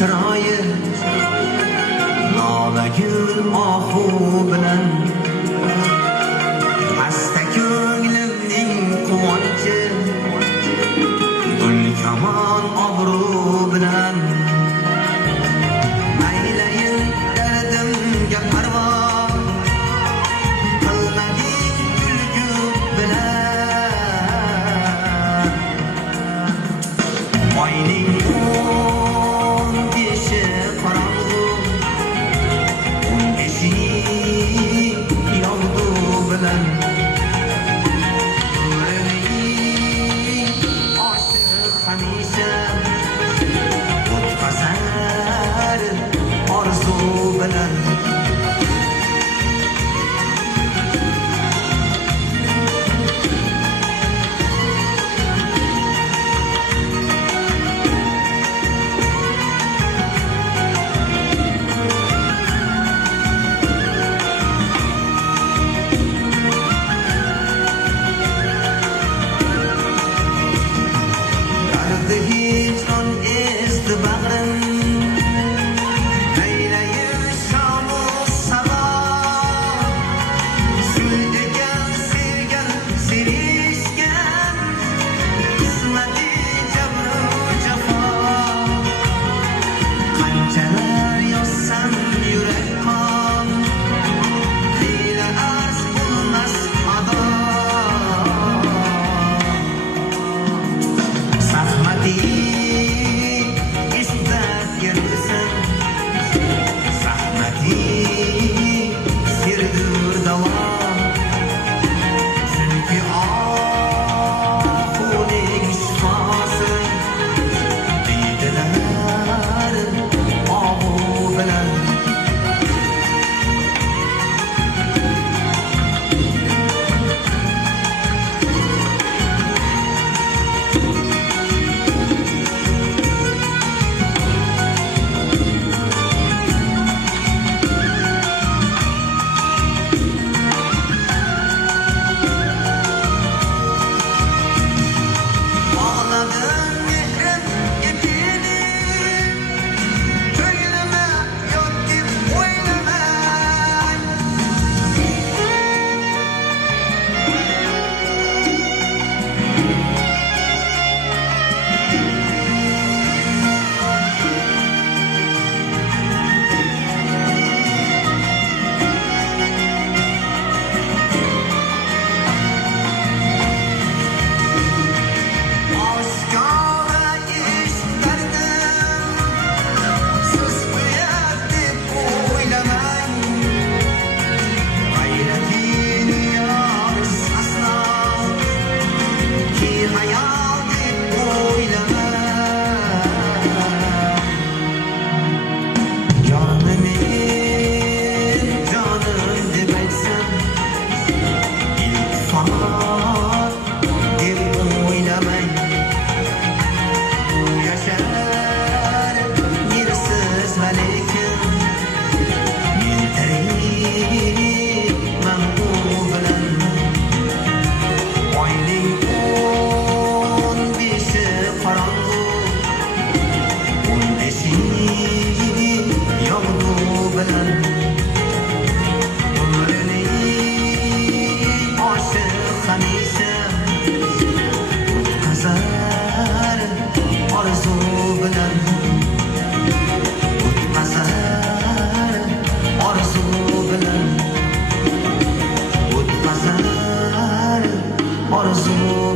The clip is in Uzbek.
chiroyi nolagul ohu bilan asta ko'nglimning quvonchi gul kamon obro' bilan aylayin dardimga parvo qilmading kulgu bilan oyning o'n beshi qorong'u o'n beshi yog'du bilan hamisha o'tqazar orzu bilan hicron ezdi bag'rim aylayin shamu sabah suydigan sevgan sevishgan qismati jabru jafo qanchalar yozsam yurak qon hiyla arz bo'lmas ado zahmati istab yursin zahmati sirdur davom chunki ohuning shifosi deydilar ohu bilan orzu